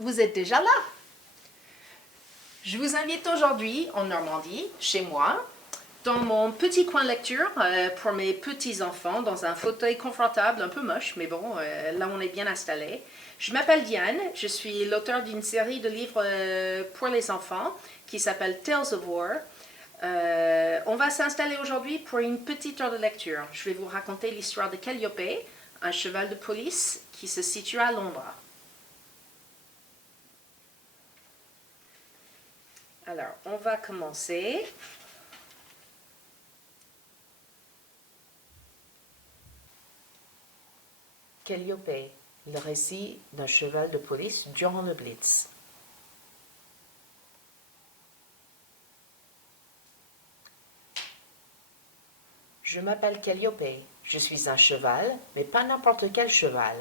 vous êtes déjà là. Je vous invite aujourd'hui en Normandie, chez moi, dans mon petit coin lecture pour mes petits-enfants, dans un fauteuil confortable, un peu moche, mais bon, là on est bien installé. Je m'appelle Diane, je suis l'auteur d'une série de livres pour les enfants qui s'appelle Tales of War. On va s'installer aujourd'hui pour une petite heure de lecture. Je vais vous raconter l'histoire de Calliope, un cheval de police qui se situe à Londres. Alors, on va commencer. Calliope, le récit d'un cheval de police durant le Blitz. Je m'appelle Calliope. Je suis un cheval, mais pas n'importe quel cheval.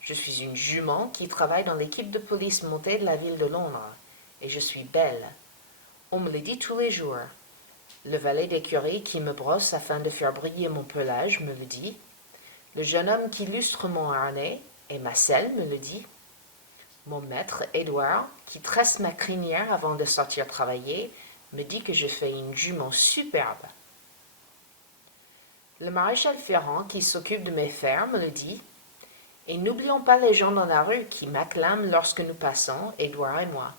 Je suis une jument qui travaille dans l'équipe de police montée de la ville de Londres. Et je suis belle. On me le dit tous les jours. Le valet d'écurie qui me brosse afin de faire briller mon pelage me le dit. Le jeune homme qui lustre mon harnais et ma selle me le dit. Mon maître, Édouard, qui tresse ma crinière avant de sortir travailler, me dit que je fais une jument superbe. Le maréchal Ferrand, qui s'occupe de mes fers, me le dit. Et n'oublions pas les gens dans la rue qui m'acclament lorsque nous passons, Édouard et moi.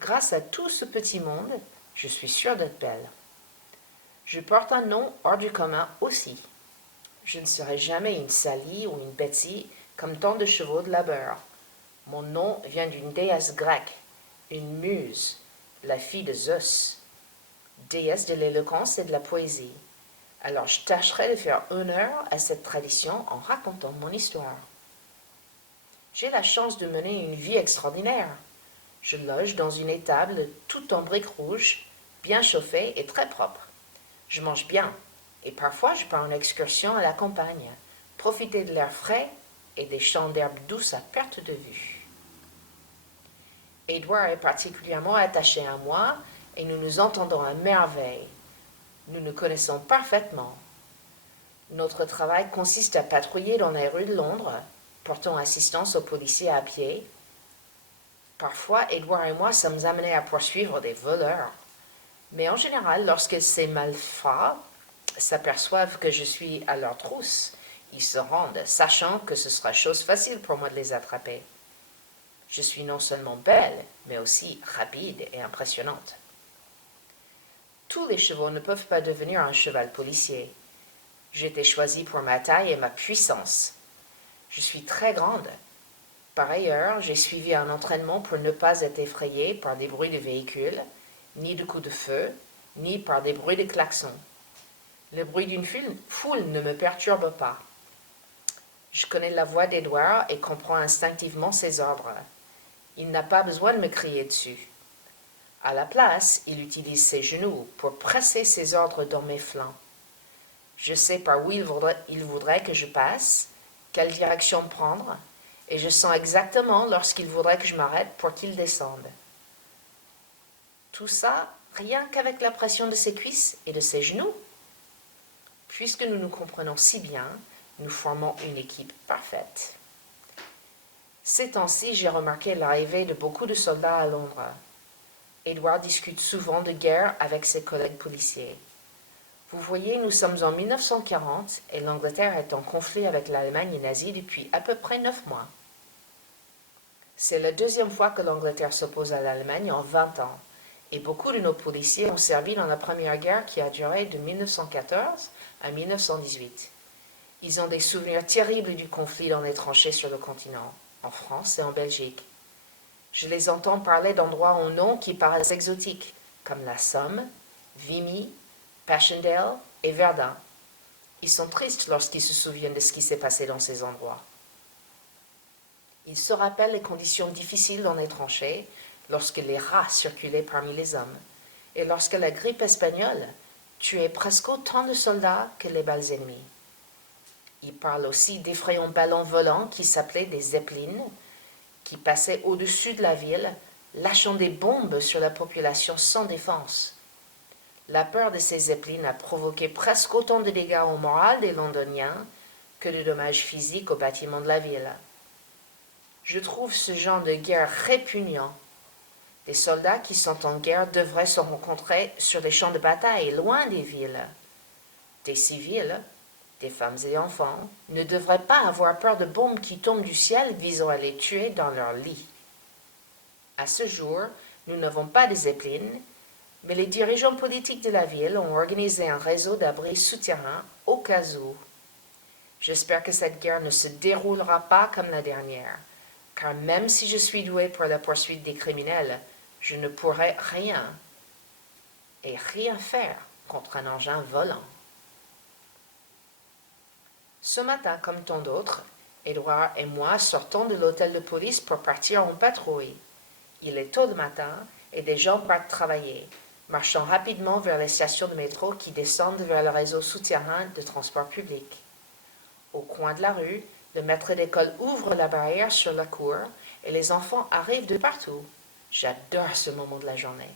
Grâce à tout ce petit monde, je suis sûre d'être belle. Je porte un nom hors du commun aussi. Je ne serai jamais une Sally ou une Betsy comme tant de chevaux de labeur. Mon nom vient d'une déesse grecque, une muse, la fille de Zeus, déesse de l'éloquence et de la poésie. Alors je tâcherai de faire honneur à cette tradition en racontant mon histoire. J'ai la chance de mener une vie extraordinaire. Je loge dans une étable toute en briques rouges, bien chauffée et très propre. Je mange bien, et parfois je pars en excursion à la campagne, profiter de l'air frais et des champs d'herbes douces à perte de vue. Édouard est particulièrement attaché à moi et nous nous entendons à merveille. Nous nous connaissons parfaitement. Notre travail consiste à patrouiller dans les rues de Londres, portant assistance aux policiers à pied. Parfois, Édouard et moi sommes amenés à poursuivre des voleurs. Mais en général, lorsque ces malfrats s'aperçoivent que je suis à leur trousse, ils se rendent, sachant que ce sera chose facile pour moi de les attraper. Je suis non seulement belle, mais aussi rapide et impressionnante. Tous les chevaux ne peuvent pas devenir un cheval policier. J'ai été choisie pour ma taille et ma puissance. Je suis très grande. Par ailleurs, j'ai suivi un entraînement pour ne pas être effrayée par des bruits de véhicules, ni de coups de feu, ni par des bruits de klaxons. Le bruit d'une foule ne me perturbe pas. Je connais la voix d'Édouard et comprends instinctivement ses ordres. Il n'a pas besoin de me crier dessus. À la place, il utilise ses genoux pour presser ses ordres dans mes flancs. Je sais par où il voudrait que je passe, quelle direction prendre, et je sens exactement lorsqu'il voudrait que je m'arrête pour qu'il descende. Tout ça, rien qu'avec la pression de ses cuisses et de ses genoux. Puisque nous nous comprenons si bien, nous formons une équipe parfaite. Ces temps-ci, j'ai remarqué l'arrivée de beaucoup de soldats à Londres. Édouard discute souvent de guerre avec ses collègues policiers. Vous voyez, nous sommes en 1940 et l'Angleterre est en conflit avec l'Allemagne nazie depuis à peu près 9 mois. C'est la deuxième fois que l'Angleterre s'oppose à l'Allemagne en 20 ans, et beaucoup de nos policiers ont servi dans la première guerre qui a duré de 1914 à 1918. Ils ont des souvenirs terribles du conflit dans les tranchées sur le continent, en France et en Belgique. Je les entends parler d'endroits aux noms qui paraissent exotiques, comme la Somme, Vimy, Passchendaele et Verdun. Ils sont tristes lorsqu'ils se souviennent de ce qui s'est passé dans ces endroits. Ils se rappellent les conditions difficiles dans les tranchées, lorsque les rats circulaient parmi les hommes, et lorsque la grippe espagnole tuait presque autant de soldats que les balles ennemies. Ils parlent aussi d'effrayants ballons volants qui s'appelaient des zeppelins, qui passaient au-dessus de la ville, lâchant des bombes sur la population sans défense. La peur de ces zeppelins a provoqué presque autant de dégâts au moral des Londoniens que de dommages physiques aux bâtiments de la ville. Je trouve ce genre de guerre répugnant. Des soldats qui sont en guerre devraient se rencontrer sur les champs de bataille, loin des villes. Des civils, des femmes et enfants, ne devraient pas avoir peur de bombes qui tombent du ciel visant à les tuer dans leur lit. À ce jour, nous n'avons pas de Zeppelin, mais les dirigeants politiques de la ville ont organisé un réseau d'abris souterrains au cas où. J'espère que cette guerre ne se déroulera pas comme la dernière, car même si je suis doué pour la poursuite des criminels, je ne pourrai rien faire contre un engin volant. Ce matin, comme tant d'autres, Édouard et moi sortons de l'hôtel de police pour partir en patrouille. Il est tôt le matin et des gens partent travailler, marchant rapidement vers les stations de métro qui descendent vers le réseau souterrain de transport public. Au coin de la rue, le maître d'école ouvre la barrière sur la cour et les enfants arrivent de partout. J'adore ce moment de la journée.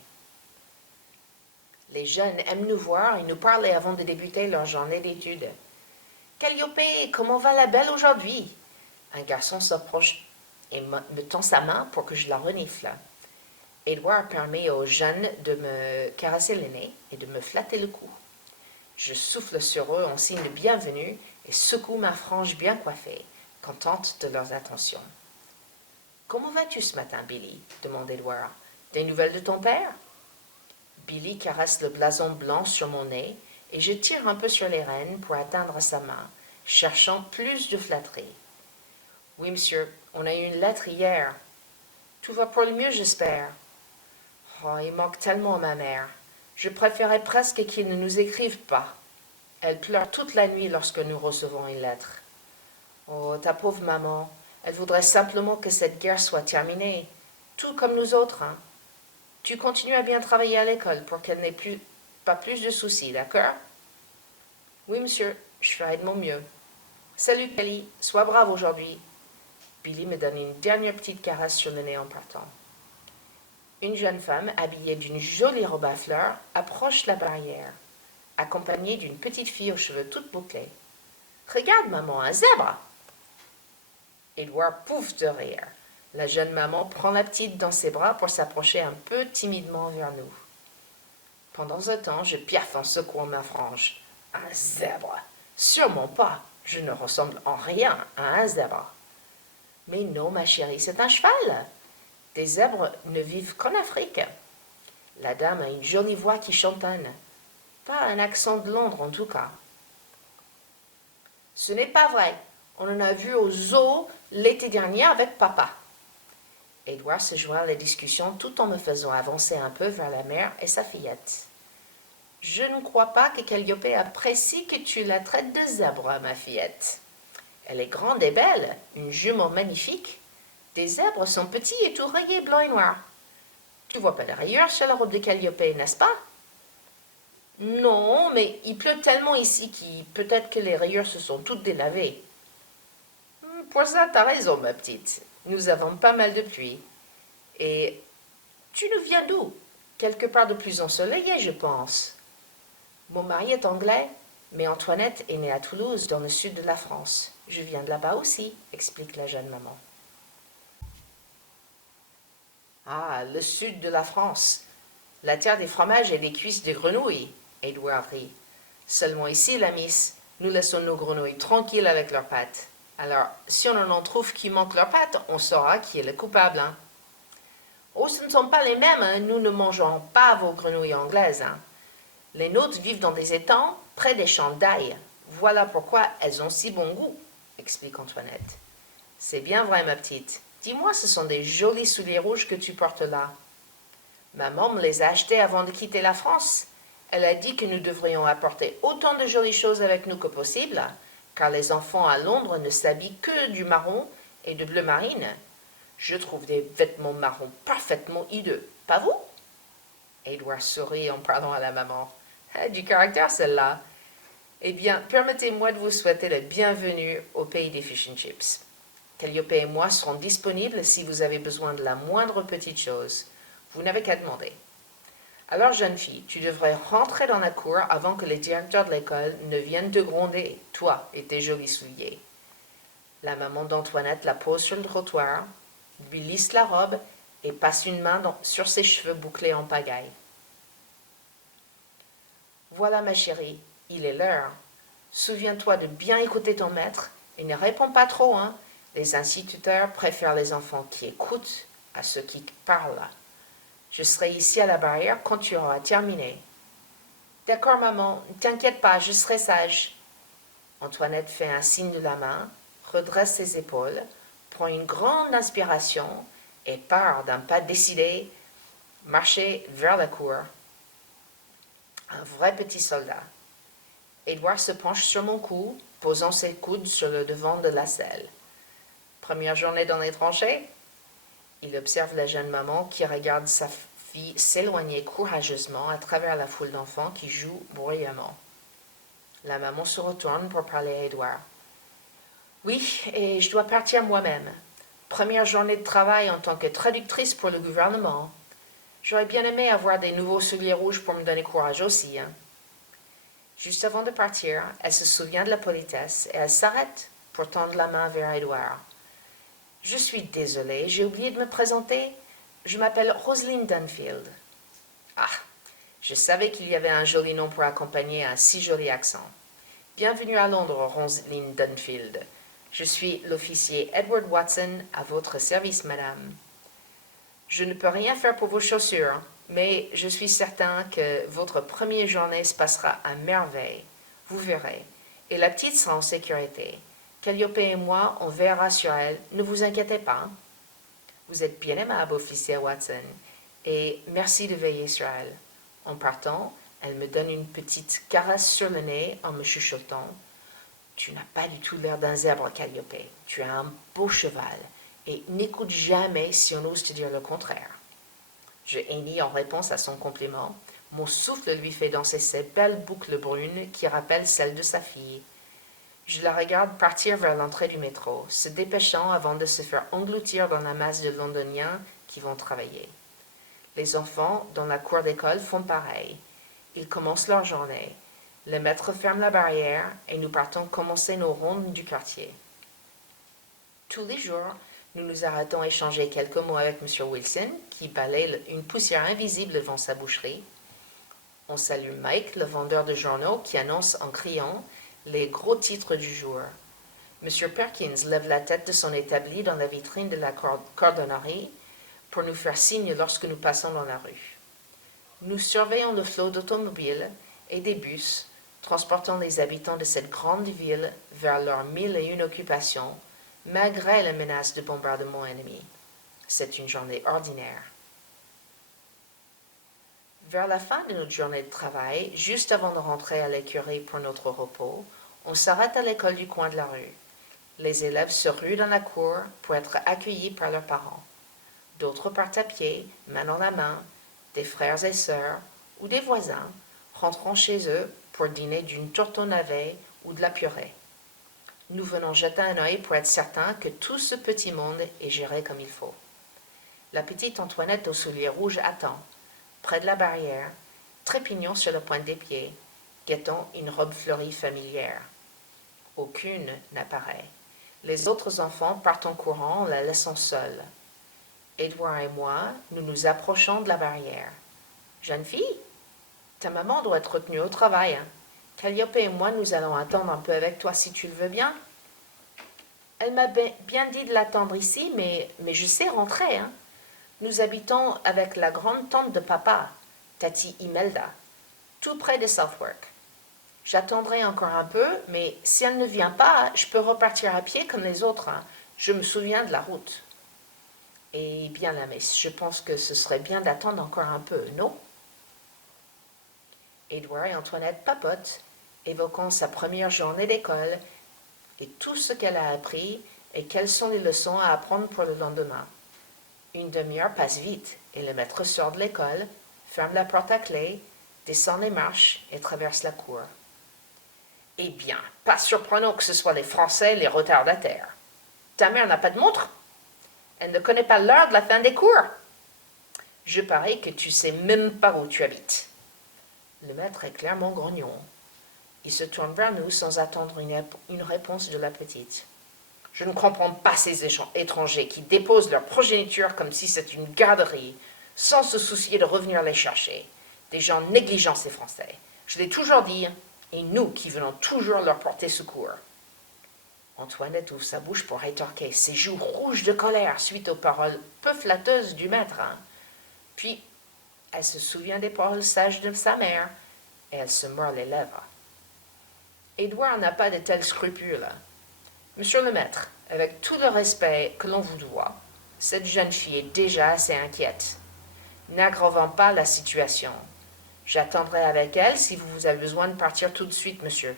Les jeunes aiment nous voir et nous parler avant de débuter leur journée d'études. « Calliope, comment va la belle aujourd'hui ?» Un garçon s'approche et me tend sa main pour que je la renifle. Édouard permet aux jeunes de me caresser le nez et de me flatter le cou. Je souffle sur eux en signe de bienvenue et secoue ma frange bien coiffée, contente de leur attention. « Comment vas-tu ce matin, Billy ?» demande Édouard. « Des nouvelles de ton père ?» Billy caresse le blason blanc sur mon nez et je tire un peu sur les rênes pour atteindre sa main, cherchant plus de flatterie. « Oui, monsieur, on a eu une lettre hier. Tout va pour le mieux, j'espère. Oh, il manque tellement à ma mère. Je préférais presque qu'il ne nous écrive pas. Elle pleure toute la nuit lorsque nous recevons une lettre. Oh, ta pauvre maman, elle voudrait simplement que cette guerre soit terminée, tout comme nous autres, hein. Tu continues à bien travailler à l'école pour qu'elle n'ait pas plus de soucis, d'accord? Oui, monsieur, je ferai de mon mieux. Salut, Kelly, sois brave aujourd'hui. Billy me donne une dernière petite caresse sur le nez en partant. Une jeune femme, habillée d'une jolie robe à fleurs, approche la barrière, accompagnée d'une petite fille aux cheveux toutes bouclés. Regarde, maman, un zèbre! Édouard pouffe de rire. La jeune maman prend la petite dans ses bras pour s'approcher un peu timidement vers nous. Pendant ce temps, je piaffe en secouant ma frange. Un zèbre! Sûrement pas! Je ne ressemble en rien à un zèbre. Mais non, ma chérie, c'est un cheval! Des zèbres ne vivent qu'en Afrique. La dame a une jolie voix qui chantonne. Pas un accent de Londres, en tout cas. Ce n'est pas vrai. On en a vu au zoo l'été dernier avec papa. Édouard se joint à la discussion tout en me faisant avancer un peu vers la mère et sa fillette. Je ne crois pas que Calliope apprécie que tu la traites de zèbre, ma fillette. Elle est grande et belle, une jument magnifique. Des zèbres sont petits et tout rayés blanc et noir. Tu vois pas de rayures sur la robe de Calliope, n'est-ce pas? Non, mais il pleut tellement ici peut-être que les rayures se sont toutes délavées. Pour ça, t'as raison, ma petite. Nous avons pas mal de pluie. Et tu nous viens d'où? Quelque part de plus ensoleillé, je pense. Mon mari est anglais, mais Antoinette est née à Toulouse, dans le sud de la France. Je viens de là-bas aussi, explique la jeune maman. Ah, le sud de la France. La terre des fromages et des cuisses de grenouilles, Édouard rit. Seulement ici, la miss, nous laissons nos grenouilles tranquilles avec leurs pattes. Alors, si on en trouve qui manquent leurs pattes, on saura qui est le coupable, hein. Oh, ce ne sont pas les mêmes, hein. Nous ne mangeons pas vos grenouilles anglaises, hein. Les nôtres vivent dans des étangs, près des champs d'ail. Voilà pourquoi elles ont si bon goût, explique Antoinette. C'est bien vrai, ma petite. Dis-moi, ce sont des jolis souliers rouges que tu portes là. Maman me les a achetés avant de quitter la France. Elle a dit que nous devrions apporter autant de jolies choses avec nous que possible, car les enfants à Londres ne s'habillent que du marron et de bleu marine. Je trouve des vêtements marrons parfaitement hideux, pas vous? Édouard sourit en parlant à la maman. Du caractère, celle-là. Eh bien, permettez-moi de vous souhaiter la bienvenue au pays des fish and chips. Calliope et moi serons disponibles si vous avez besoin de la moindre petite chose. Vous n'avez qu'à demander. Alors, jeune fille, tu devrais rentrer dans la cour avant que les directeurs de l'école ne viennent te gronder, toi et tes jolis souliers. La maman d'Antoinette la pose sur le trottoir, lui lisse la robe et passe une main sur ses cheveux bouclés en pagaille. Voilà ma chérie, il est l'heure. Souviens-toi de bien écouter ton maître et ne réponds pas trop, hein. Les instituteurs préfèrent les enfants qui écoutent à ceux qui parlent. Je serai ici à la barrière quand tu auras terminé. D'accord, maman, ne t'inquiète pas, je serai sage. Antoinette fait un signe de la main, redresse ses épaules, prend une grande inspiration et part d'un pas décidé marcher vers la cour. Un vrai petit soldat. Édouard se penche sur mon cou, posant ses coudes sur le devant de la selle. Première journée dans les tranchées? Il observe la jeune maman qui regarde sa fille s'éloigner courageusement à travers la foule d'enfants qui jouent bruyamment. La maman se retourne pour parler à Édouard. Oui, et je dois partir moi-même. Première journée de travail en tant que traductrice pour le gouvernement. J'aurais bien aimé avoir des nouveaux souliers rouges pour me donner courage aussi, hein. Juste avant de partir, elle se souvient de la politesse et elle s'arrête pour tendre la main vers Édouard. Je suis désolée, j'ai oublié de me présenter. Je m'appelle Roselyne Dunfield. Ah, je savais qu'il y avait un joli nom pour accompagner un si joli accent. Bienvenue à Londres, Roselyne Dunfield. Je suis l'officier Edward Watson à votre service, madame. Je ne peux rien faire pour vos chaussures, mais je suis certain que votre première journée se passera à merveille. Vous verrez. Et la petite sera en sécurité. Calliope et moi, on veillera sur elle. Ne vous inquiétez pas. Vous êtes bien aimable, officier Watson, et merci de veiller sur elle. En partant, elle me donne une petite caresse sur le nez en me chuchotant. Tu n'as pas du tout l'air d'un zèbre, Calliope. Tu as un beau cheval. Et n'écoute jamais si on ose te dire le contraire. Je hennis en réponse à son compliment. Mon souffle lui fait danser ses belles boucles brunes qui rappellent celles de sa fille. Je la regarde partir vers l'entrée du métro, se dépêchant avant de se faire engloutir dans la masse de Londoniens qui vont travailler. Les enfants, dans la cour d'école, font pareil. Ils commencent leur journée. Le maître ferme la barrière et nous partons commencer nos rondes du quartier. Tous les jours, nous nous arrêtons échanger quelques mots avec M. Wilson, qui balaye une poussière invisible devant sa boucherie. On salue Mike, le vendeur de journaux, qui annonce en criant les gros titres du jour. M. Perkins lève la tête de son établi dans la vitrine de la cordonnerie pour nous faire signe lorsque nous passons dans la rue. Nous surveillons le flot d'automobiles et des bus transportant les habitants de cette grande ville vers leurs 1001 occupations, malgré la menace de bombardement ennemi. C'est une journée ordinaire. Vers la fin de notre journée de travail, juste avant de rentrer à l'écurie pour notre repos, on s'arrête à l'école du coin de la rue. Les élèves se ruent dans la cour pour être accueillis par leurs parents. D'autres partent à pied, main dans la main, des frères et sœurs ou des voisins rentrant chez eux pour dîner d'une tourte au navet ou de la purée. Nous venons jeter un œil pour être certains que tout ce petit monde est géré comme il faut. La petite Antoinette aux souliers rouges attend, près de la barrière, trépignant sur la pointe des pieds, guettant une robe fleurie familière. Aucune n'apparaît. Les autres enfants partent en courant en la laissant seule. Édouard et moi, nous nous approchons de la barrière. « Jeune fille, ta maman doit être retenue au travail. Hein. Calliope et moi, nous allons attendre un peu avec toi si tu le veux bien. » Elle m'a bien dit de l'attendre ici, mais je sais rentrer. Hein. Nous habitons avec la grande-tante de papa, Tati Imelda, tout près de Southwark. J'attendrai encore un peu, mais si elle ne vient pas, je peux repartir à pied comme les autres. Hein. Je me souviens de la route. Eh bien, la messe, je pense que ce serait bien d'attendre encore un peu, non? Édouard et Antoinette papotent, évoquant sa première journée d'école et tout ce qu'elle a appris et quelles sont les leçons à apprendre pour le lendemain. Une demi-heure passe vite et le maître sort de l'école, ferme la porte à clé, descend les marches et traverse la cour. Eh bien, pas surprenant que ce soit les Français les retardataires. Ta mère n'a pas de montre? Elle ne connaît pas l'heure de la fin des cours. Je parie que tu sais même pas où tu habites. Le maître est clairement grognon. Il se tourne vers nous sans attendre une réponse de la petite. Je ne comprends pas ces étrangers qui déposent leur progéniture comme si c'était une garderie, sans se soucier de revenir les chercher. Des gens négligents, ces Français. Je l'ai toujours dit, et nous qui venons toujours leur porter secours. Antoinette ouvre sa bouche pour rétorquer, ses joues rouges de colère suite aux paroles peu flatteuses du maître. Puis, elle se souvient des paroles sages de sa mère, et elle se mord les lèvres. Édouard n'a pas de tels scrupules. Monsieur le maître, avec tout le respect que l'on vous doit, cette jeune fille est déjà assez inquiète. N'aggravons pas la situation. J'attendrai avec elle si vous avez besoin de partir tout de suite, monsieur.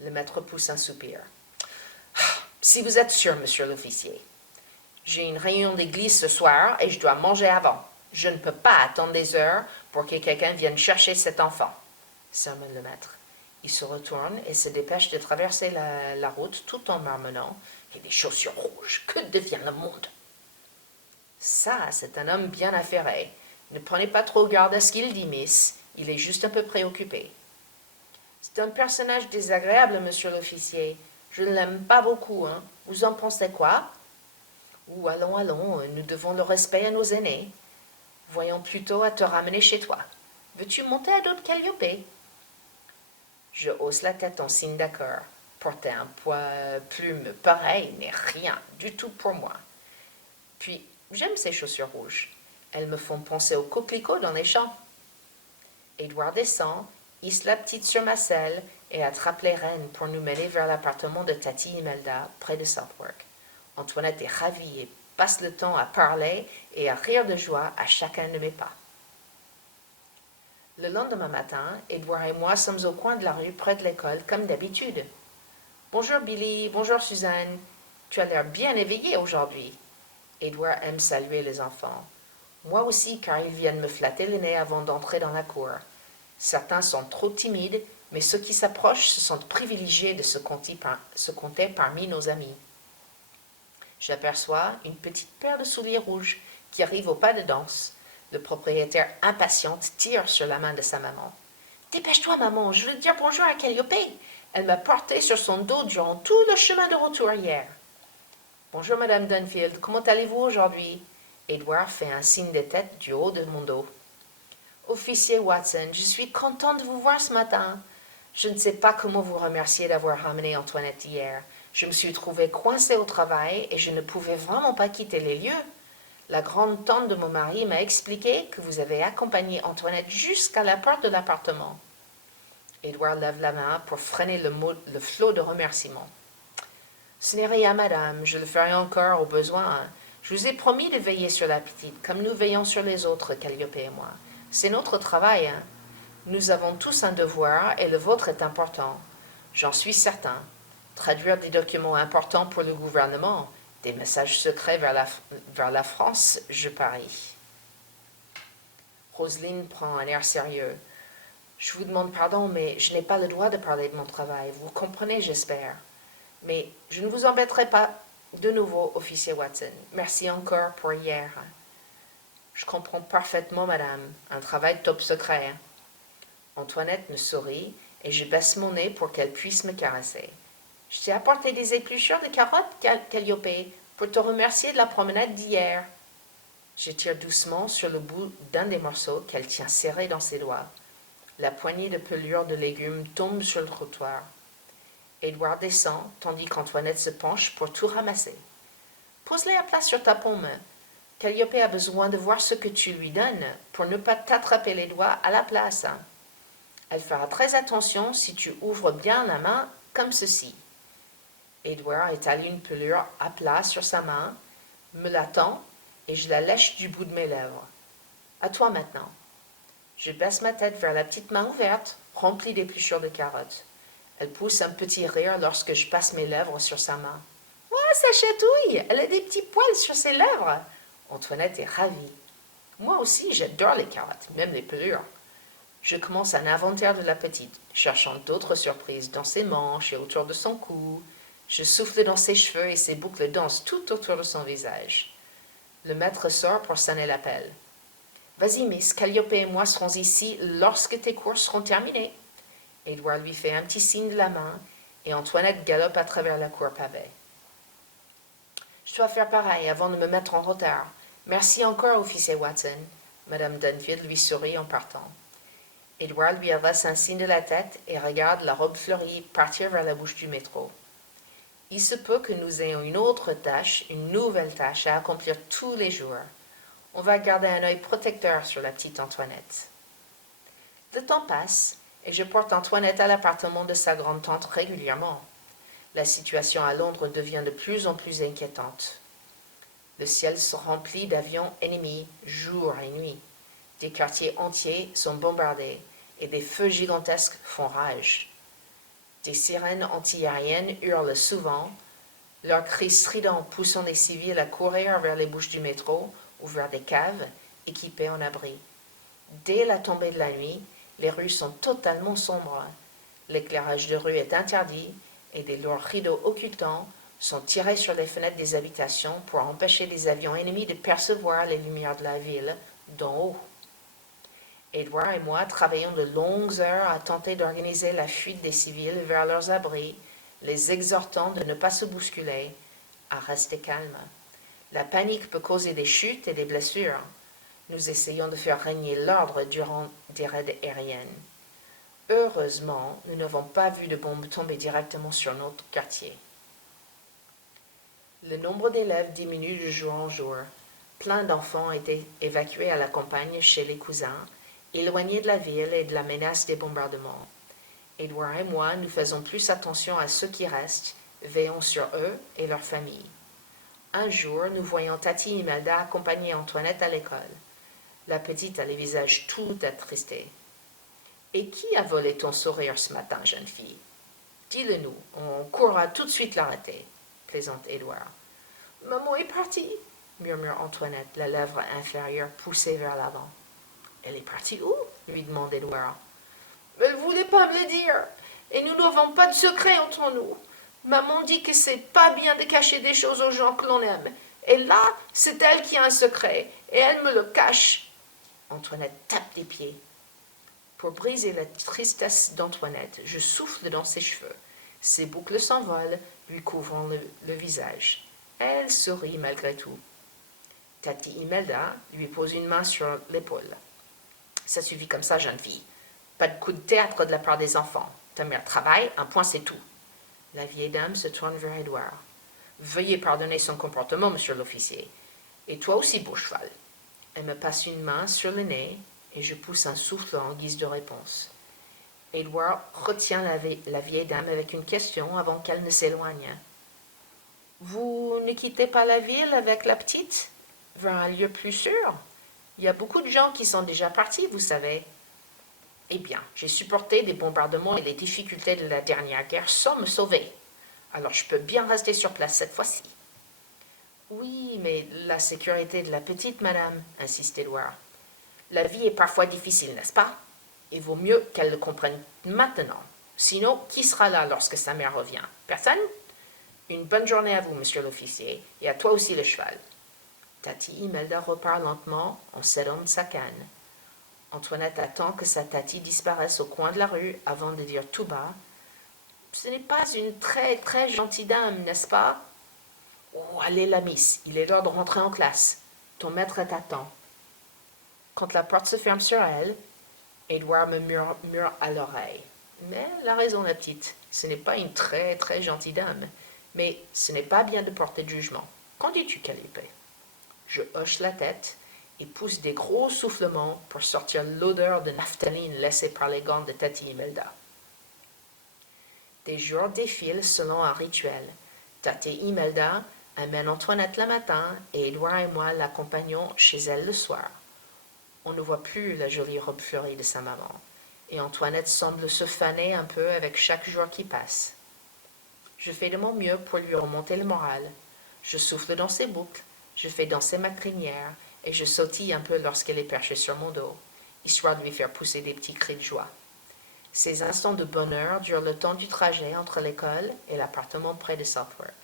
Le maître pousse un soupir. Si vous êtes sûr, monsieur l'officier. J'ai une réunion d'église ce soir et je dois manger avant. Je ne peux pas attendre des heures pour que quelqu'un vienne chercher cet enfant, sermonne le maître. Il se retourne et se dépêche de traverser la route tout en marmonnant. Et des chaussures rouges, que devient le monde? Ça, c'est un homme bien affairé. Ne prenez pas trop garde à ce qu'il dit, miss. Il est juste un peu préoccupé. C'est un personnage désagréable, monsieur l'officier. Je ne l'aime pas beaucoup, hein. Vous en pensez quoi? Ou allons, allons, nous devons le respect à nos aînés. Voyons plutôt à te ramener chez toi. Veux-tu monter à dos de Calliope? Je hausse la tête en signe d'accord. Porter un plume pareil n'est rien du tout pour moi. Puis, j'aime ces chaussures rouges. Elles me font penser aux coquelicots dans les champs. Édouard descend, hisse la petite sur ma selle et attrape les rênes pour nous mener vers l'appartement de Tati Imelda, près de Southwark. Antoinette est ravie et passe le temps à parler et à rire de joie à chacun de mes pas. Le lendemain matin, Édouard et moi sommes au coin de la rue près de l'école, comme d'habitude. « Bonjour Billy, bonjour Suzanne. Tu as l'air bien éveillé aujourd'hui. » Édouard aime saluer les enfants. Moi aussi, car ils viennent me flatter le nez avant d'entrer dans la cour. Certains sont trop timides, mais ceux qui s'approchent se sentent privilégiés de se compter parmi nos amis. J'aperçois une petite paire de souliers rouges qui arrive au pas de danse. Le propriétaire impatiente tire sur la main de sa maman. « Dépêche-toi, maman, je veux dire bonjour à Calliope. Elle m'a porté sur son dos durant tout le chemin de retour hier. »« Bonjour, madame Dunfield, comment allez-vous aujourd'hui ?» Édouard fait un signe de tête du haut de mon dos. « Officier Watson, je suis content de vous voir ce matin. Je ne sais pas comment vous remercier d'avoir ramené Antoinette hier. Je me suis trouvée coincée au travail et je ne pouvais vraiment pas quitter les lieux. La grande-tante de mon mari m'a expliqué que vous avez accompagné Antoinette jusqu'à la porte de l'appartement. » Édouard lève la main pour freiner le flot de remerciements. « Ce n'est rien, madame, je le ferai encore au besoin. Je vous ai promis de veiller sur la petite, comme nous veillons sur les autres, Calliope et moi. C'est notre travail, hein. Nous avons tous un devoir et le vôtre est important. J'en suis certain. Traduire des documents importants pour le gouvernement, des messages secrets vers la France, je parie. » Roselyne prend un air sérieux. « Je vous demande pardon, mais je n'ai pas le droit de parler de mon travail. Vous comprenez, j'espère. Mais je ne vous embêterai pas de nouveau, officier Watson. Merci encore pour hier. »« Je comprends parfaitement, madame. Un travail top secret. » Antoinette me sourit et je baisse mon nez pour qu'elle puisse me caresser. « Je t'ai apporté des épluchures de carottes, Calliope, pour te remercier de la promenade d'hier. » Je tire doucement sur le bout d'un des morceaux qu'elle tient serré dans ses doigts. La poignée de pelure de légumes tombe sur le trottoir. Édouard descend, tandis qu'Antoinette se penche pour tout ramasser. « Pose-les à plat sur ta paume. Calliope a besoin de voir ce que tu lui donnes pour ne pas t'attraper les doigts à la place. Elle fera très attention si tu ouvres bien la main comme ceci. » Édouard étale une pelure à plat sur sa main, me la tend et je la lèche du bout de mes lèvres. « À toi maintenant. » Je baisse ma tête vers la petite main ouverte, remplie d'épluchures de carottes. Elle pousse un petit rire lorsque je passe mes lèvres sur sa main. « Oh, ça chatouille! Elle a des petits poils sur ses lèvres! » Antoinette est ravie. Moi aussi, j'adore les carottes, même les pelures. Je commence un inventaire de la petite, cherchant d'autres surprises dans ses manches et autour de son cou. Je souffle dans ses cheveux et ses boucles dansent tout autour de son visage. Le maître sort pour sonner l'appel. « Vas-y, Miss, Calliope et moi serons ici lorsque tes courses seront terminées. » Édouard lui fait un petit signe de la main et Antoinette galope à travers la cour pavée. Je dois faire pareil avant de me mettre en retard. Merci encore, officier Watson. Madame Dunfield lui sourit en partant. Edward lui adresse un signe de la tête et regarde la robe fleurie partir vers la bouche du métro. Il se peut que nous ayons une autre tâche, une nouvelle tâche à accomplir tous les jours. On va garder un œil protecteur sur la petite Antoinette. Le temps passe et je porte Antoinette à l'appartement de sa grande-tante régulièrement. La situation à Londres devient de plus en plus inquiétante. Le ciel se remplit d'avions ennemis jour et nuit. Des quartiers entiers sont bombardés et des feux gigantesques font rage. Des sirènes antiaériennes hurlent souvent, leurs cris stridents poussant les civils à courir vers les bouches du métro ou vers des caves équipées en abri. Dès la tombée de la nuit, les rues sont totalement sombres. L'éclairage de rue est interdit et des lourds rideaux occultants sont tirés sur les fenêtres des habitations pour empêcher les avions ennemis de percevoir les lumières de la ville d'en haut. Edward et moi travaillons de longues heures à tenter d'organiser la fuite des civils vers leurs abris, les exhortant de ne pas se bousculer, à rester calmes. La panique peut causer des chutes et des blessures. Nous essayons de faire régner l'ordre durant des raids aériennes. Heureusement, nous n'avons pas vu de bombes tomber directement sur notre quartier. Le nombre d'élèves diminue de jour en jour. Plein d'enfants étaient évacués à la campagne chez les cousins, éloignés de la ville et de la menace des bombardements. Edward et moi, nous faisons plus attention à ceux qui restent, veillons sur eux et leurs familles. Un jour, nous voyons Tati Imelda accompagner Antoinette à l'école. La petite a les visages tout attristés. « Et qui a volé ton sourire ce matin, jeune fille? Dis-le-nous, on courra tout de suite l'arrêter, » plaisante Edward. « Maman est partie, » murmure Antoinette, la lèvre inférieure poussée vers l'avant. « Elle est partie où? » lui demande Edward. « Elle ne voulait pas me le dire, et nous n'avons pas de secret entre nous. Maman dit que c'est pas bien de cacher des choses aux gens que l'on aime. Et là, c'est elle qui a un secret, et elle me le cache. » Antoinette tape des pieds. Pour briser la tristesse d'Antoinette, je souffle dans ses cheveux. Ses boucles s'envolent, lui couvrant le visage. Elle sourit malgré tout. Tati Imelda lui pose une main sur l'épaule. « Ça suffit comme ça, jeune fille. Pas de coup de théâtre de la part des enfants. Ta mère travaille, un point c'est tout. » La vieille dame se tourne vers Edward. « Veuillez pardonner son comportement, monsieur l'officier. Et toi aussi, beau cheval. » Elle me passe une main sur le nez et je pousse un souffle en guise de réponse. Edward retient la vieille dame avec une question avant qu'elle ne s'éloigne. « Vous ne quittez pas la ville avec la petite, vers un lieu plus sûr? Il y a beaucoup de gens qui sont déjà partis, vous savez. » « Eh bien, j'ai supporté des bombardements et les difficultés de la dernière guerre sans me sauver. Alors je peux bien rester sur place cette fois-ci. »« Oui, mais la sécurité de la petite, madame, » insiste Edward. « La vie est parfois difficile, n'est-ce pas? Il vaut mieux qu'elle le comprenne maintenant. Sinon, qui sera là lorsque sa mère revient? Personne? Une bonne journée à vous, monsieur l'officier, et à toi aussi le cheval. » Tati Imelda repart lentement en s'aidant de sa canne. Antoinette attend que sa Tati disparaisse au coin de la rue avant de dire tout bas « Ce n'est pas une très très gentille dame, n'est-ce pas? »« Oh, allez la miss, il est l'heure de rentrer en classe. Ton maître t'attend. » Quand la porte se ferme sur elle, Edward me murmure à l'oreille. « Mais elle a raison, la petite, ce n'est pas une très très gentille dame, mais ce n'est pas bien de porter de jugement. Qu'en dis-tu, Calliope? » Je hoche la tête et pousse des gros soufflements pour sortir l'odeur de naphtaline laissée par les gants de Tati Imelda. Des jours défilent selon un rituel. Tati Imelda amène Antoinette le matin et Edward et moi l'accompagnons chez elle le soir. On ne voit plus la jolie robe fleurie de sa maman, et Antoinette semble se faner un peu avec chaque jour qui passe. Je fais de mon mieux pour lui remonter le moral. Je souffle dans ses boucles, je fais danser ma crinière, et je sautille un peu lorsqu'elle est perchée sur mon dos, histoire de lui faire pousser des petits cris de joie. Ces instants de bonheur durent le temps du trajet entre l'école et l'appartement près de Southwark.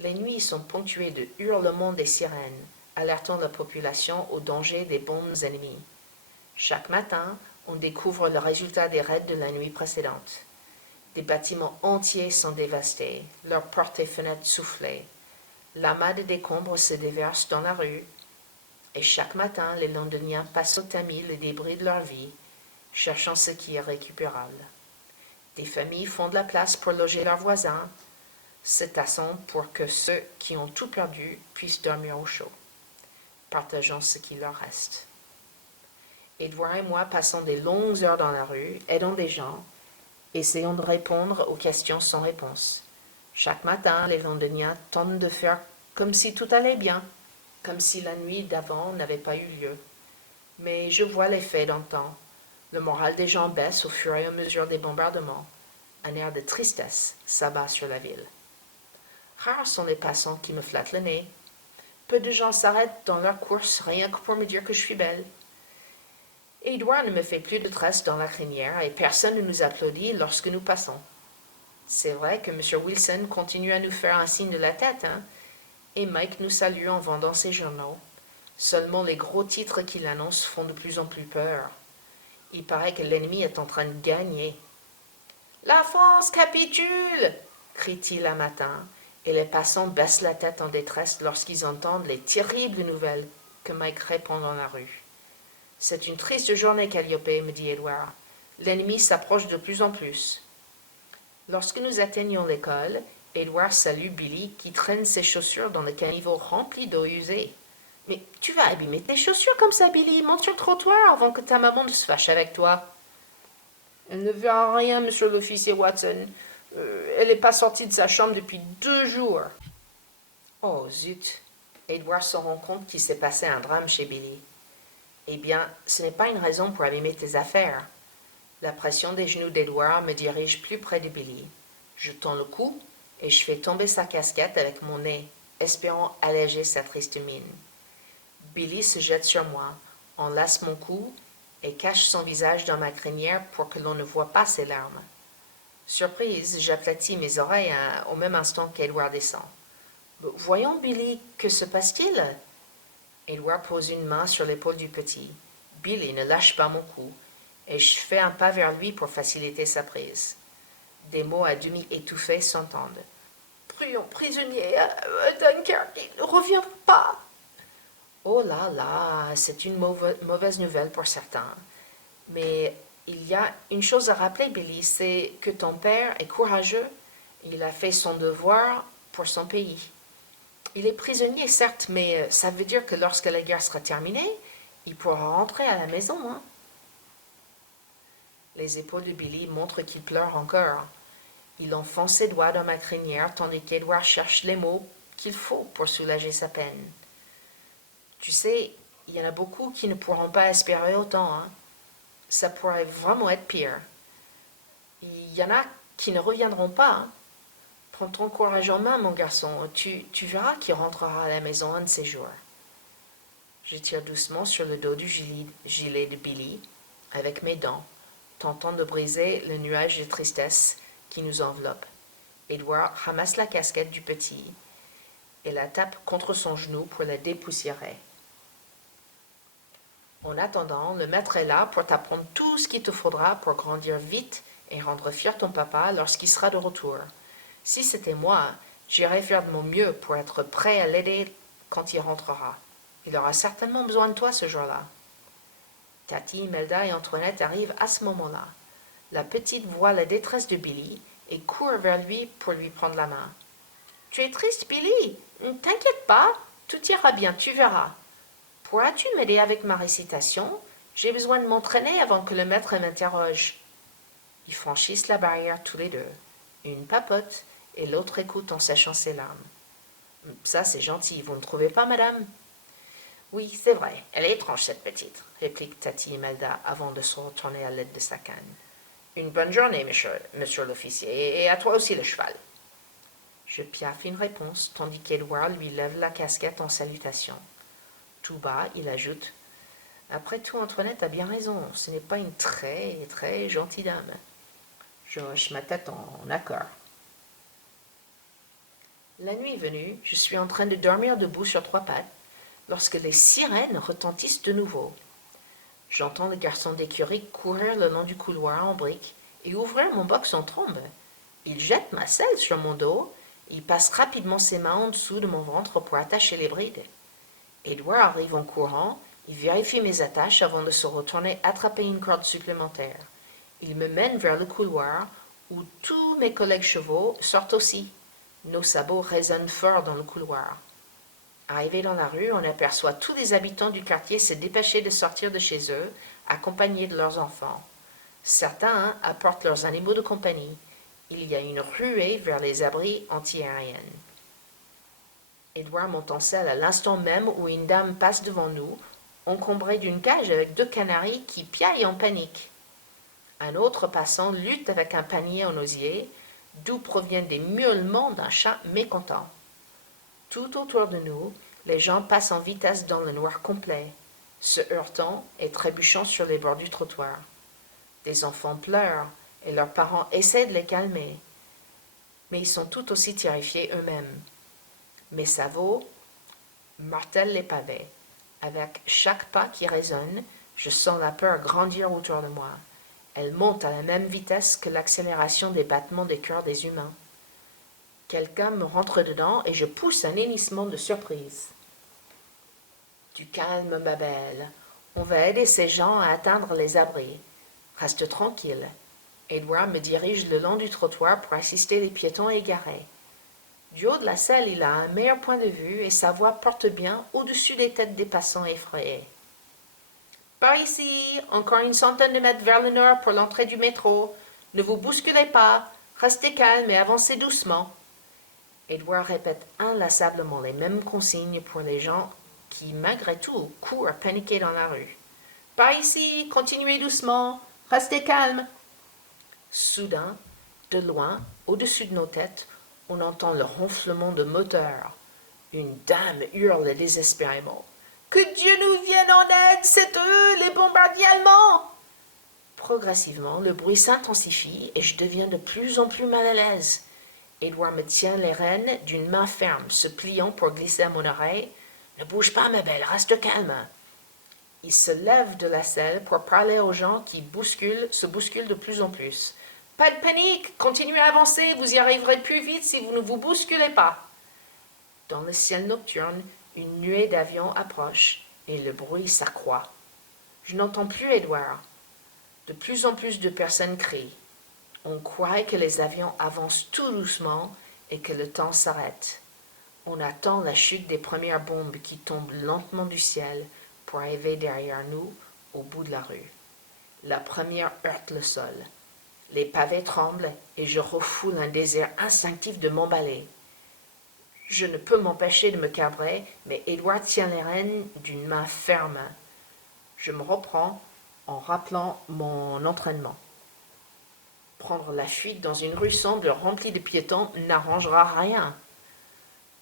Les nuits sont ponctuées de hurlements des sirènes, alertant la population au danger des bombes ennemies. Chaque matin, on découvre le résultat des raids de la nuit précédente. Des bâtiments entiers sont dévastés, leurs portes et fenêtres soufflées. L'amas de décombres se déverse dans la rue, et chaque matin, les Londoniens passent au tamis les débris de leur vie, cherchant ce qui est récupérable. Des familles font de la place pour loger leurs voisins, se tassant pour que ceux qui ont tout perdu puissent dormir au chaud, partageant ce qui leur reste. Edouard et moi passons des longues heures dans la rue, aidant des gens, essayons de répondre aux questions sans réponse. Chaque matin, les Londoniens tentent de faire comme si tout allait bien, comme si la nuit d'avant n'avait pas eu lieu. Mais je vois l'effet d'un temps. Le moral des gens baisse au fur et à mesure des bombardements. Un air de tristesse s'abat sur la ville. Rares sont les passants qui me flattent le nez. Peu de gens s'arrêtent dans leur course rien que pour me dire que je suis belle. Edouard ne me fait plus de tresses dans la crinière et personne ne nous applaudit lorsque nous passons. C'est vrai que M. Wilson continue à nous faire un signe de la tête, hein, et Mike nous salue en vendant ses journaux. Seulement les gros titres qu'il annonce font de plus en plus peur. Il paraît que l'ennemi est en train de gagner. « La France capitule !» crie-t-il un matin, et les passants baissent la tête en détresse lorsqu'ils entendent les terribles nouvelles que Mike répand dans la rue. « C'est une triste journée, Calliope, me dit Edouard. L'ennemi s'approche de plus en plus. » Lorsque nous atteignons l'école, Edouard salue Billy qui traîne ses chaussures dans le caniveau rempli d'eau usée. « Mais tu vas abîmer tes chaussures comme ça, Billy. Monte sur le trottoir avant que ta maman ne se fâche avec toi. »« Elle ne verra rien, monsieur l'officier Watson. Elle n'est pas sortie de sa chambre depuis 2 jours. » Oh zut! Edouard se rend compte qu'il s'est passé un drame chez Billy. « Eh bien, ce n'est pas une raison pour abîmer tes affaires. » La pression des genoux d'Edouard me dirige plus près de Billy. Je tends le cou et je fais tomber sa casquette avec mon nez, espérant alléger sa triste mine. Billy se jette sur moi, enlace mon cou et cache son visage dans ma crinière pour que l'on ne voie pas ses larmes. Surprise, j'aplatis mes oreilles au même instant qu'Edouard descend. « Voyons, Billy, que se passe-t-il » Edouard pose une main sur l'épaule du petit. Billy ne lâche pas mon cou, et je fais un pas vers lui pour faciliter sa prise. Des mots à demi étouffés s'entendent. « Prions prisonnier à Dunkerque, il ne revient pas !» Oh là là, c'est une mauvaise nouvelle pour certains. Mais il y a une chose à rappeler, Billy, c'est que ton père est courageux. Il a fait son devoir pour son pays. Il est prisonnier, certes, mais ça veut dire que lorsque la guerre sera terminée, il pourra rentrer à la maison, hein? Les épaules de Billy montrent qu'il pleure encore. Il enfonce ses doigts dans ma crinière tandis qu'Edouard cherche les mots qu'il faut pour soulager sa peine. Tu sais, il y en a beaucoup qui ne pourront pas espérer autant, hein. Ça pourrait vraiment être pire. Il y en a qui ne reviendront pas, hein. Prends ton courage en main, mon garçon. Tu verras qu'il rentrera à la maison un de ces jours. Je tire doucement sur le dos du gilet de Billy avec mes dents, tentant de briser le nuage de tristesse qui nous enveloppe. Edouard ramasse la casquette du petit et la tape contre son genou pour la dépoussiérer. En attendant, le maître est là pour t'apprendre tout ce qu'il te faudra pour grandir vite et rendre fier ton papa lorsqu'il sera de retour. Si c'était moi, j'irais faire de mon mieux pour être prêt à l'aider quand il rentrera. Il aura certainement besoin de toi ce jour-là. Tati, Imelda et Antoinette arrivent à ce moment-là. La petite voit la détresse de Billy et court vers lui pour lui prendre la main. « Tu es triste, Billy? T'inquiète pas, tout ira bien, tu verras. Pourras-tu m'aider avec ma récitation? J'ai besoin de m'entraîner avant que le maître m'interroge. » Ils franchissent la barrière tous les deux. Une papote et l'autre écoute en séchant ses larmes. « Ça, c'est gentil, vous ne trouvez pas, madame ?»« Oui, c'est vrai, elle est étrange, cette petite, » réplique Tati Imelda avant de se retourner à l'aide de sa canne. « Une bonne journée, monsieur l'officier, et à toi aussi le cheval. » Je piaffe une réponse, tandis qu'Edouard lui lève la casquette en salutation. Tout bas, il ajoute « Après tout, Antoinette a bien raison, ce n'est pas une très, très gentille dame. » Je hoche ma tête en accord. La nuit venue, je suis en train de dormir debout sur 3 pattes, lorsque les sirènes retentissent de nouveau. J'entends le garçon d'écurie courir le long du couloir en briques et ouvrir mon box en trombe. Il jette ma selle sur mon dos et il passe rapidement ses mains en dessous de mon ventre pour attacher les brides. Edward arrive en courant, il vérifie mes attaches avant de se retourner attraper une corde supplémentaire. Il me mène vers le couloir où tous mes collègues chevaux sortent aussi. Nos sabots résonnent fort dans le couloir. Arrivé dans la rue, on aperçoit tous les habitants du quartier se dépêcher de sortir de chez eux, accompagnés de leurs enfants. Certains apportent leurs animaux de compagnie. Il y a une ruée vers les abris antiaériens. Edward monte en selle à l'instant même où une dame passe devant nous, encombrée d'une cage avec 2 canaris qui piaillent en panique. Un autre passant lutte avec un panier en osier, d'où proviennent des miaulements d'un chat mécontent. Tout autour de nous, les gens passent en vitesse dans le noir complet, se heurtant et trébuchant sur les bords du trottoir. Des enfants pleurent et leurs parents essaient de les calmer, mais ils sont tout aussi terrifiés eux-mêmes. Mes sabots martèlent les pavés. Avec chaque pas qui résonne, je sens la peur grandir autour de moi. Elle monte à la même vitesse que l'accélération des battements des cœurs des humains. Quelqu'un me rentre dedans et je pousse un hennissement de surprise. Du calme, ma belle. On va aider ces gens à atteindre les abris. Reste tranquille. Edward me dirige le long du trottoir pour assister les piétons égarés. Du haut de la selle, il a un meilleur point de vue et sa voix porte bien au-dessus des têtes des passants effrayés. Par ici, encore une centaine de mètres vers le nord pour l'entrée du métro. Ne vous bousculez pas, restez calme et avancez doucement. Edward répète inlassablement les mêmes consignes pour les gens qui, malgré tout, courent paniqués dans la rue. Par ici, continuez doucement, restez calme. Soudain, de loin, au-dessus de nos têtes, on entend le ronflement de moteurs. Une dame hurle désespérément. Que Dieu nous vienne en aide, c'est eux, les bombardiers allemands! Progressivement, le bruit s'intensifie et je deviens de plus en plus mal à l'aise. Edward me tient les rênes d'une main ferme, se pliant pour glisser à mon oreille. Ne bouge pas, ma belle, reste calme. Il se lève de la selle pour parler aux gens qui se bousculent de plus en plus. Pas de panique, continuez à avancer, vous y arriverez plus vite si vous ne vous bousculez pas. Dans le ciel nocturne, une nuée d'avions approche et le bruit s'accroît. Je n'entends plus Edward. De plus en plus de personnes crient. On croit que les avions avancent tout doucement et que le temps s'arrête. On attend la chute des premières bombes qui tombent lentement du ciel pour arriver derrière nous au bout de la rue. La première heurte le sol. Les pavés tremblent et je refoule un désir instinctif de m'emballer. Je ne peux m'empêcher de me cabrer, mais Edward tient les rênes d'une main ferme. Je me reprends en rappelant mon entraînement. Prendre la fuite dans une rue sombre remplie de piétons n'arrangera rien.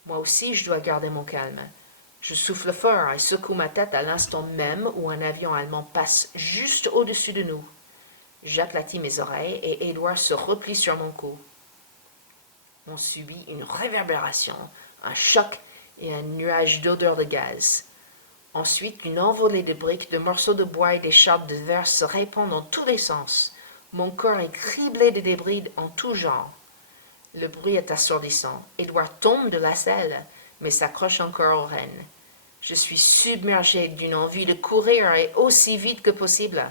Moi aussi, je dois garder mon calme. Je souffle fort et secoue ma tête à l'instant même où un avion allemand passe juste au-dessus de nous. J'aplatis mes oreilles et Edward se replie sur mon cou. On subit une réverbération, un choc et un nuage d'odeur de gaz. Ensuite, une envolée de briques, de morceaux de bois et d'écharpes de verre se répand dans tous les sens. Mon corps est criblé de débris en tout genre. Le bruit est assourdissant. Edward tombe de la selle, mais s'accroche encore aux rênes. Je suis submergé d'une envie de courir et aussi vite que possible.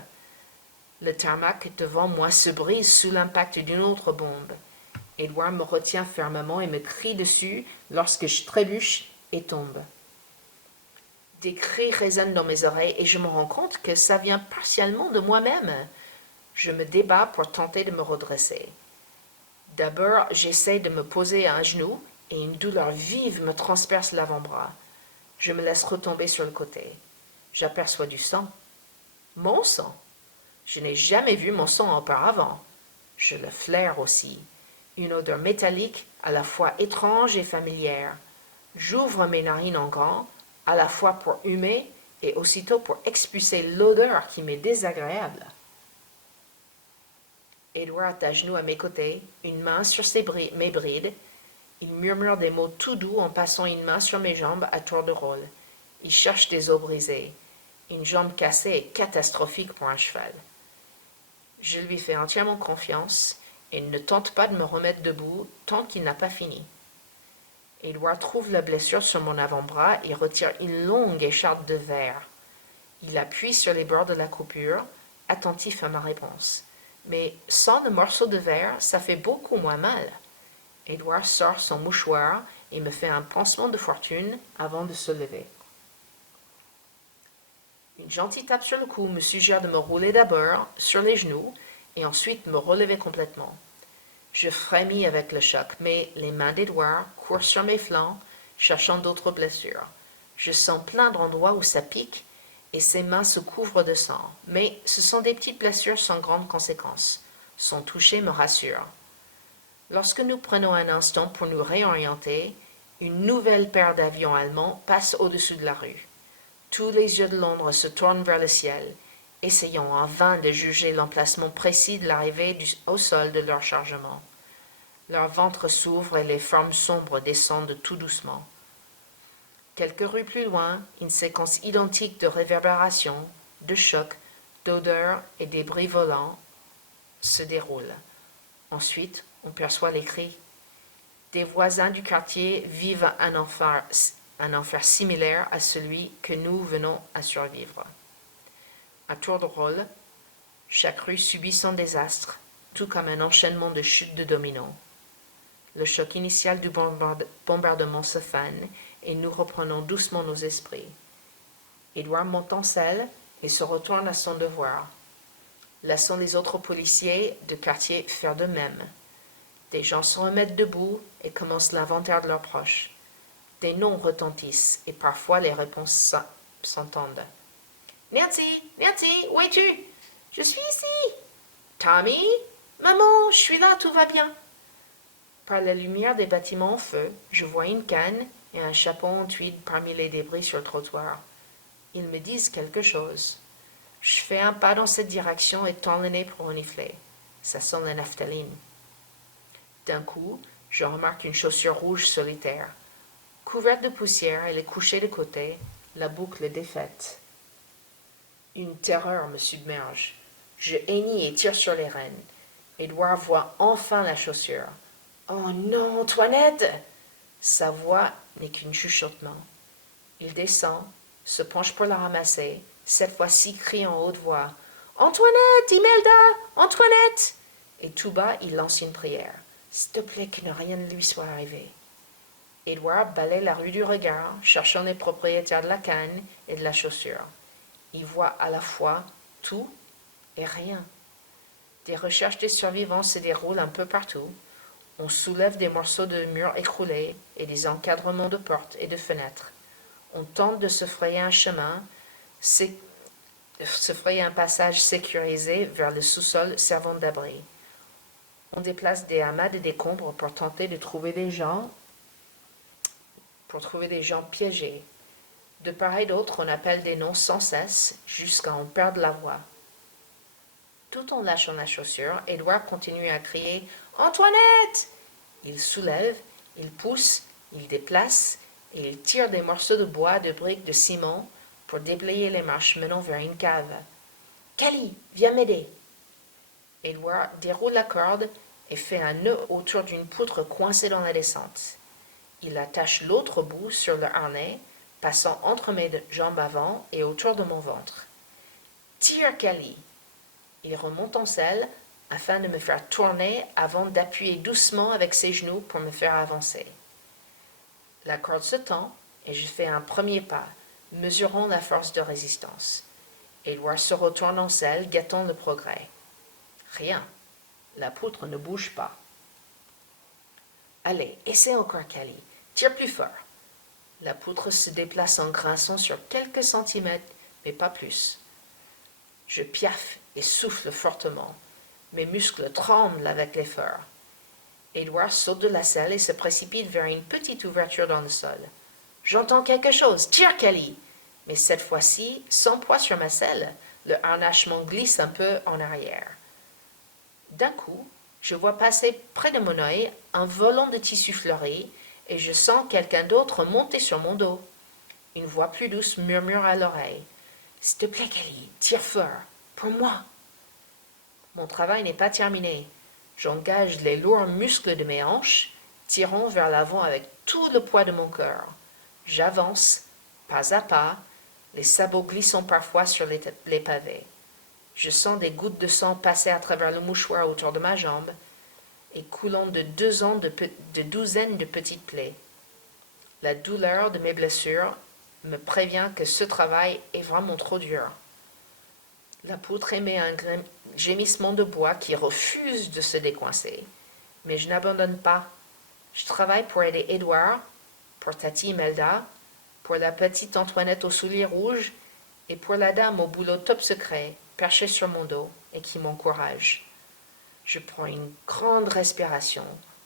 Le tarmac devant moi se brise sous l'impact d'une autre bombe. Edward me retient fermement et me crie dessus lorsque je trébuche et tombe. Des cris résonnent dans mes oreilles et je me rends compte que ça vient partiellement de moi-même. Je me débats pour tenter de me redresser. D'abord, j'essaie de me poser à un genou et une douleur vive me transperce l'avant-bras. Je me laisse retomber sur le côté. J'aperçois du sang. Mon sang. Je n'ai jamais vu mon sang auparavant. Je le flaire aussi. Une odeur métallique à la fois étrange et familière. J'ouvre mes narines en grand, à la fois pour humer et aussitôt pour expulser l'odeur qui m'est désagréable. Edward est à genoux à mes côtés, une main sur mes brides. Il murmure des mots tout doux en passant une main sur mes jambes à tour de rôle. Il cherche des os brisés. Une jambe cassée est catastrophique pour un cheval. Je lui fais entièrement confiance et ne tente pas de me remettre debout tant qu'il n'a pas fini. Edward trouve la blessure sur mon avant-bras et retire une longue écharpe de verre. Il appuie sur les bords de la coupure, attentif à ma réponse. Mais sans le morceau de verre, ça fait beaucoup moins mal. Edward sort son mouchoir et me fait un pansement de fortune avant de se lever. Une gentille tape sur le cou me suggère de me rouler d'abord sur les genoux et ensuite me relever complètement. Je frémis avec le choc, mais les mains d'Edward courent sur mes flancs, cherchant d'autres blessures. Je sens plein d'endroits où ça pique et ses mains se couvrent de sang, mais ce sont des petites blessures sans grandes conséquences. Son toucher me rassure. Lorsque nous prenons un instant pour nous réorienter, une nouvelle paire d'avions allemands passe au-dessus de la rue. Tous les yeux de Londres se tournent vers le ciel, essayant en vain de juger l'emplacement précis de l'arrivée au sol de leur chargement. Leur ventre s'ouvre et les formes sombres descendent tout doucement. Quelques rues plus loin, une séquence identique de réverbérations, de chocs, d'odeurs et des bruits volants se déroule. Ensuite, on perçoit les cris. Des voisins du quartier vivent un enfer similaire à celui que nous venons à survivre. À tour de rôle, chaque rue subit son désastre, tout comme un enchaînement de chutes de dominos. Le choc initial du bombardement se fane et nous reprenons doucement nos esprits. Edward monte en selle et se retourne à son devoir. Laissons les autres policiers de quartier faire de même. Des gens se remettent debout et commencent l'inventaire de leurs proches. Des noms retentissent et parfois les réponses s'entendent. Nancy, Nancy, où es-tu? Je suis ici. Tommy? Maman, je suis là, tout va bien. Par la lumière des bâtiments en feu, je vois une canne et un chapeau en tweed parmi les débris sur le trottoir. Ils me disent quelque chose. Je fais un pas dans cette direction et tends le nez pour renifler. Ça sent la naphtaline. D'un coup, je remarque une chaussure rouge solitaire. Couverte de poussière, elle est couchée de côté, la boucle défaite. Une terreur me submerge. Je hennis et tire sur les rênes. Edward voit enfin la chaussure. « Oh non, Antoinette !» Sa voix n'est qu'un chuchotement. Il descend, se penche pour la ramasser, cette fois-ci crie en haute voix. « Antoinette, Imelda, Antoinette !» Et tout bas, il lance une prière. « S'il te plaît, que rien ne lui soit arrivé. » Edward balaie la rue du regard, cherchant les propriétaires de la canne et de la chaussure. Il voit à la fois tout et rien. Des recherches des survivants se déroulent un peu partout. On soulève des morceaux de murs écroulés et des encadrements de portes et de fenêtres. On tente de se frayer un chemin, se frayer un passage sécurisé vers le sous-sol servant d'abri. On déplace des amas de décombres pour tenter de trouver des gens piégés. De part et d'autre, on appelle des noms sans cesse, jusqu'à en perdre la voix. Tout en lâchant la chaussure, Edward continue à crier « Antoinette !» Il soulève, il pousse, il déplace, et il tire des morceaux de bois, de briques, de ciment, pour déblayer les marches menant vers une cave. « Callie, viens m'aider !» Edward déroule la corde et fait un nœud autour d'une poutre coincée dans la descente. Il attache l'autre bout sur le harnais, passant entre mes jambes avant et autour de mon ventre. « Tire, Callie !» Il remonte en selle afin de me faire tourner avant d'appuyer doucement avec ses genoux pour me faire avancer. La corde se tend et je fais un premier pas, mesurant la force de résistance. Edward se retourne en selle, guettant le progrès. Rien. La poutre ne bouge pas. Allez, essaie encore, Callie. Tire plus fort. La poutre se déplace en grinçant sur quelques centimètres, mais pas plus. Je piaffe et souffle fortement. Mes muscles tremblent avec l'effort. Edward saute de la selle et se précipite vers une petite ouverture dans le sol. J'entends quelque chose. Tire, Callie! Mais cette fois-ci, sans poids sur ma selle, le harnachement glisse un peu en arrière. D'un coup, je vois passer près de mon œil un volant de tissu fleuri et je sens quelqu'un d'autre monter sur mon dos. Une voix plus douce murmure à l'oreille. « S'il te plaît, Callie, tire fort. Pour moi. » Mon travail n'est pas terminé. J'engage les lourds muscles de mes hanches, tirant vers l'avant avec tout le poids de mon cœur. J'avance, pas à pas, les sabots glissant parfois sur les pavés. Je sens des gouttes de sang passer à travers le mouchoir autour de ma jambe et coulant de douzaines de petites plaies. La douleur de mes blessures me prévient que ce travail est vraiment trop dur. La poutre émet un gémissement de bois qui refuse de se décoincer. Mais je n'abandonne pas. Je travaille pour aider Édouard, pour Tati Imelda, pour la petite Antoinette aux souliers rouges et pour la dame au boulot top secret, perchée sur mon dos et qui m'encourage. Je prends une grande respiration,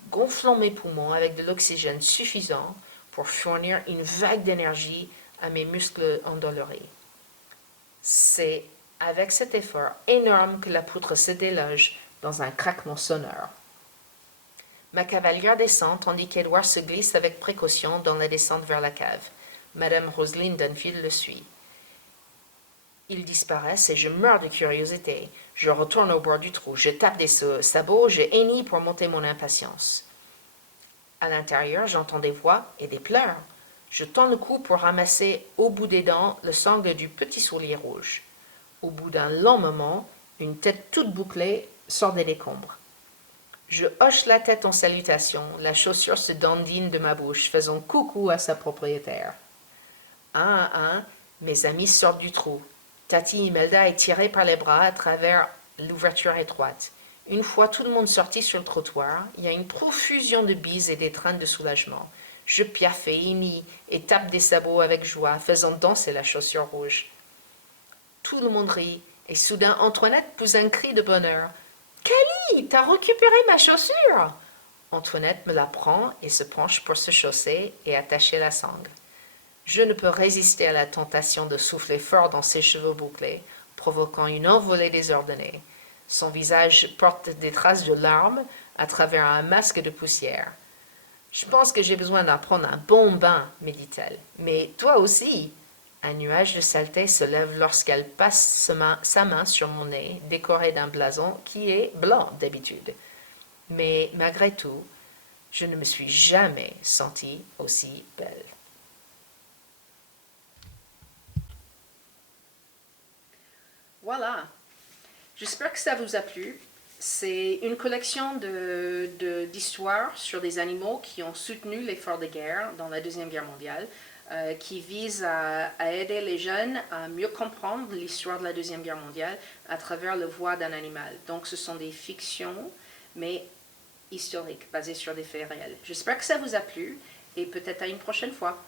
gonflant mes poumons avec de l'oxygène suffisant pour fournir une vague d'énergie à mes muscles endoloris. C'est avec cet effort énorme que la poutre se déloge dans un craquement sonore. Ma cavalière descend tandis qu'Edward se glisse avec précaution dans la descente vers la cave. Madame Roselyne Dunfield le suit. Ils disparaissent et je meurs de curiosité. Je retourne au bord du trou, je tape des sabots, je hennis pour monter mon impatience. À l'intérieur, j'entends des voix et des pleurs. Je tends le cou pour ramasser au bout des dents le sangle du petit soulier rouge. Au bout d'un long moment, une tête toute bouclée sort des décombres. Je hoche la tête en salutation, la chaussure se dandine de ma bouche, faisant coucou à sa propriétaire. Un à un, mes amis sortent du trou. Tati Imelda est tirée par les bras à travers l'ouverture étroite. Une fois tout le monde sorti sur le trottoir, il y a une profusion de bises et d'étreintes de soulagement. Je piaffe et imite et tape des sabots avec joie, faisant danser la chaussure rouge. Tout le monde rit, et soudain Antoinette pousse un cri de bonheur. « Cali, t'as récupéré ma chaussure !» Antoinette me la prend et se penche pour se chausser et attacher la sangle. Je ne peux résister à la tentation de souffler fort dans ses cheveux bouclés, provoquant une envolée désordonnée. Son visage porte des traces de larmes à travers un masque de poussière. « Je pense que j'ai besoin d'en prendre un bon bain, me dit-elle. Mais toi aussi. Un nuage de saleté se lève lorsqu'elle passe sa main sur mon nez, décoré d'un blason qui est blanc d'habitude. Mais malgré tout, je ne me suis jamais sentie aussi belle. Voilà, j'espère que ça vous a plu. C'est une collection d'histoires sur des animaux qui ont soutenu l'effort de guerre dans la Deuxième Guerre mondiale, qui vise à aider les jeunes à mieux comprendre l'histoire de la Deuxième Guerre mondiale à travers la voix d'un animal. Donc ce sont des fictions, mais historiques, basées sur des faits réels. J'espère que ça vous a plu et peut-être à une prochaine fois.